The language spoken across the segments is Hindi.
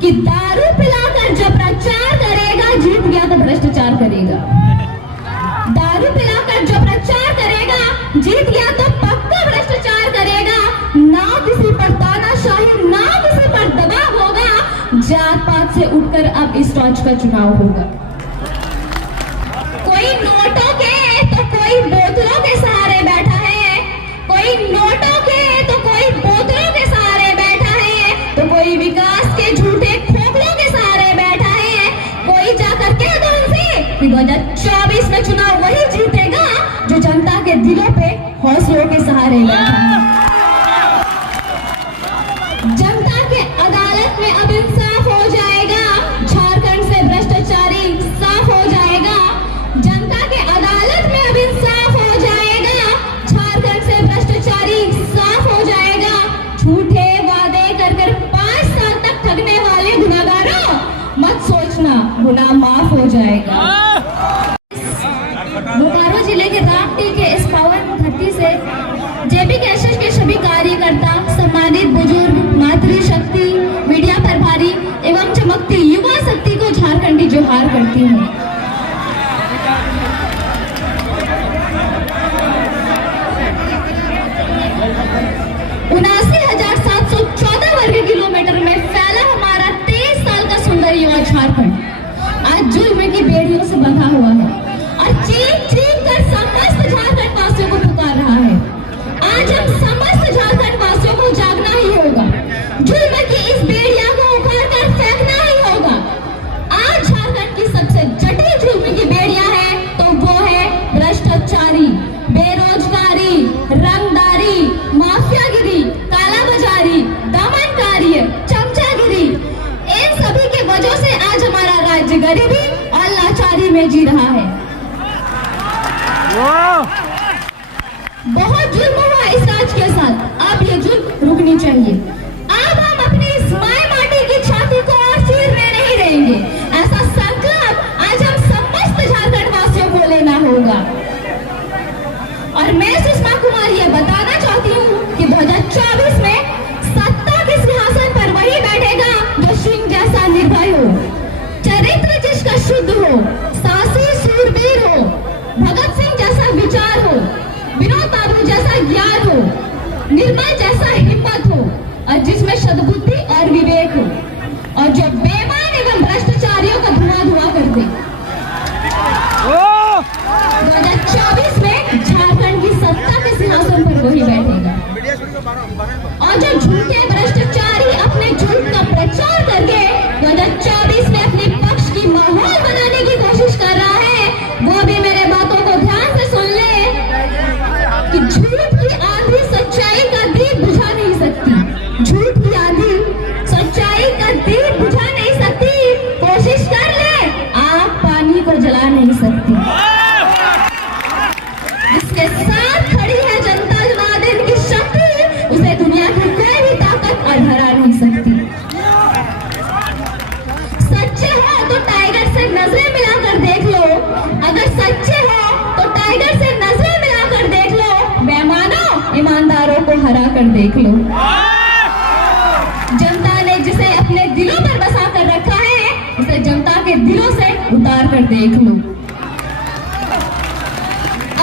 कि दारू पिलाकर जो प्रचार करेगा जीत गया तो भ्रष्टाचार करेगा। दारू पिलाकर जो प्रचार करेगा जीत गया तो पक्का भ्रष्टाचार करेगा। ना किसी पर तानाशाही, ना किसी पर दबाव होगा। जात पात से उठकर अब इस राज्य का चुनाव होगा। कोई नोटों के तो कोई बोतलों के सहारे बैठा है, कोई नोटों के तो कोई बोतलों के सहारे बैठा है, तो कोई विकास के झूठे खोखलों के सहारे बैठा है। कोई जाकर कह दो उनसे कि 2024 में चुनाव वही जीतेगा जो जनता के दिलों पे हौसलों के सहारे बैठा है। जनता के अदालत में अब इंसाफ हो जाएगा, झारखंड से भ्रष्टाचारी साफ हो जाएगा। जनता के अदालत में अब इंसाफ हो जाएगा, झारखंड से भ्रष्टाचारी साफ हो जाएगा। झूठे वादे कर कर 5 साल तक ठगने वाले गुनाहगारों मत सोचना गुनाह माफ हो जाएगा। बोकारो जिले के रामटी के इस पावन धरती से जेबी कैसेट के सभी कार्यकर्ता, सम्मानित बुजुर्ग, मातृशक्ति, मीडिया प्रभारी एवं चमकती युवा शक्ति को झारखंडी जोहार करती हूँ। वर्ग किलोमीटर में फैला हमारा 23 साल का सुंदर युवा झारखंड आज जुल्म की बेड़ियों से बंधा हुआ है और चीख चीख कर समस्त झारखंड वासियों को पुकार रहा है। आज हम समस्त झारखंड वासियों को जागना ही होगा, जुल्म की इस बेड़िया को उखाड़ कर फेंकना ही होगा। आज झारखंड की सबसे जटिल जुल्म की बेड़िया है तो वो है भ्रष्टाचारी, बेरोजगारी, रंगदारी, माफियागिरी, कालाबाजारी, दमनकारी, चमचागिरी। इन सभी के वजह से आज हमारा राज्य गरीबी और लाचारी में जी रहा है। बहुत जुल्म हुआ इस राज्य के साथ, अब ये जुल्म रुकनी चाहिए। अब हम अपनी इस माय माटी की छाती को और चीरने नहीं देंगे। ऐसा संकल्प आज हम समस्त झारखंड वासियों को लेना होगा। और मैं सुषमा कुमार ये बताना चाहती हूँ कि 2024 में सत्ता के सिंहासन पर वही बैठेगा जो सिंह जैसा निर्भय हो, चरित्र जिसका शुद्ध हो, साहसी सूरवीर हो, भगत सिंह जैसा विचार हो, विनोद बाबू जैसा ज्ञान हो, निर्मल जैसा हिम्मत हो और जिसमें सद्बुद्धि और विवेक हो और जो बेईमान एवं भ्रष्टाचारियों का धुआं कर दे। 2024 में झारखंड की सत्ता के सिंहासन पर वही बैठेगा और जो झूठे भ्रष्टाचारी अपने झूठ का प्रचार करके 2024 में अपने पक्ष की माहौल बनाने की कोशिश कर रहा है, वो भी मेरे बातों को ध्यान से सुन ले कि झूठ की आंधी सच्चाई का दीप बुझा नहीं सकती। झूठ की आंधी सच्चाई का दीप बुझा नहीं सकती। कोशिश कर ले, आग पानी को जला नहीं सकती। जिसके साथ खड़ी है जनता जनार्दन की शक्ति, उसे दुनिया की कोई भी ताकत हरा नहीं सकती। सच्चे हो तो टाइगर से नजरें मिलाकर देख लो, अगर सच्चे हो तो टाइगर से नजरें मिलाकर देख लो, बेईमानों ईमानदारों को हरा कर देख लो। जनता ने जिसे अपने दिलों पर बसा कर रखा है, उसे जनता के दिलों से उतार कर देख लो।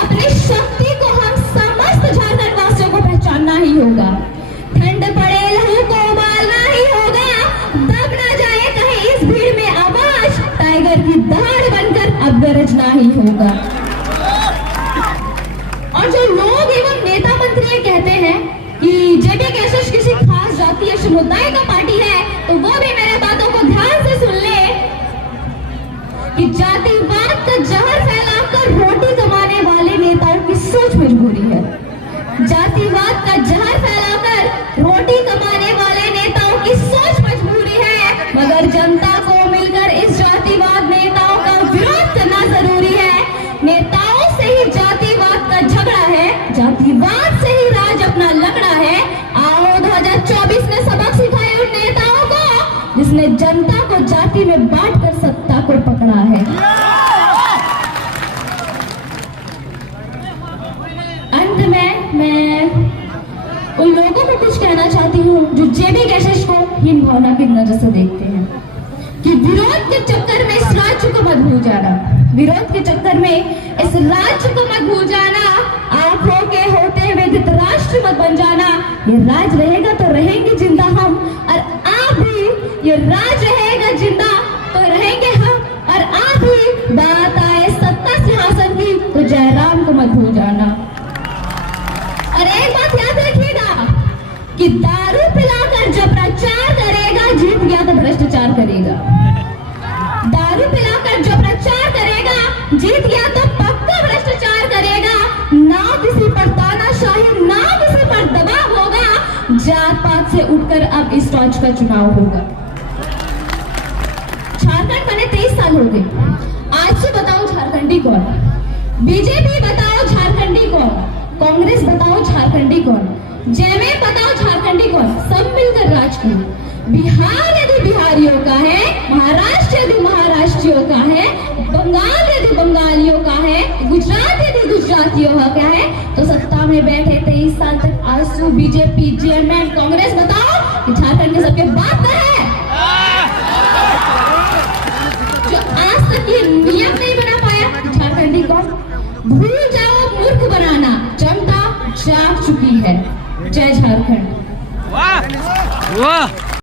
अपनी शक्ति को हम समस्त झारखंड वासियों को पहचानना ही होगा। ठंड पड़े लहू को उबालना ही होगा। दब ना जाए कहीं इस भीड़ में आवाज, टाइगर की दहाड़ बनकर अब गरजना ही होगा। और जो लोग एवं नेता मंत्री कहते हैं कि जेबी कैसेट किसी खास जातीय समुदाय का पार्टी है, तो वो भी मेरे बातों को ध्यान से सुन ले कि जातिवाद का जहर फैलाकर रोटी कमाने वाले नेताओं की सोच मजबूरी है। जातिवाद का जहर फैलाकर रोटी कमाने वाले नेताओं की सोच मजबूरी है, मगर जनता को मिलकर इस जातिवाद नेताओं का विरोध करना जरूरी है। नेताओं से ही जातिवाद का झगड़ा है, जातिवाद से ही राज अपना लगड़ा है। आओ 2024 ने सबक सिखाए उन नेताओं को जिसने जनता को जाति में बांटकर सत्ता को पकड़ा है। अंत में मैं उन लोगों को कुछ कहना चाहती हूँ जो जेबी कैसेस को हीन भावना की नजर से देखते हैं कि विरोध के चक्कर में इस राज्य को मत भूल जाना, विरोध के चक्कर में इस राज्य को मत भूल जाना, आंखों के होते हुए धृतराष्ट्र मत बन जाना। ये राज रहेगा तो रहेंगे जिंदा हम, और आप भी, ये राज रहेगा जिंदा तो रहेंगे हम, और आप भी बात आए सत्ता सिंहासन की तो जयराम को मत भूल जाना। और एक बात याद रखिएगा कि दारू पिलाकर जो प्रचार करेगा जीत गया तो भ्रष्टाचार करेगा, दारू पिलाकर जो प्रचार करेगा जीत गया तो पक्का भ्रष्टाचार करेगा। ना किसी पर तानाशाही, ना किसी पर दबाव होगा, जात पात से उठकर अब इस राज्य का चुनाव होगा। झारखंड बने 23 साल हो गए, आज से बताओ झारखंडी कौन, बीजेपी बताओ झारखंडी कौन, कांग्रेस बताओ झारखंडी कौन, जेएमएम बताओ झारखंडी कौन, सब मिलकर राज करो। बिहार यदि बिहारियों का है, महाराष्ट्र यदि महाराष्ट्रियों का है, बंगाल यदि बंगालियों का है, गुजरात यदि गुजरातियों का है, तो सत्ता में बैठे 23 साल तक आजसू बीजेपी, जेएमएम, कांग्रेस बताओ कि झारखंड के सबके बाप का है। जो आज तक ये नियम नहीं बना पाया झारखंडी को भूल जाओ, मूर्ख बनाना, जनता जाग चुकी है। जय झारखंड। वाह वाह।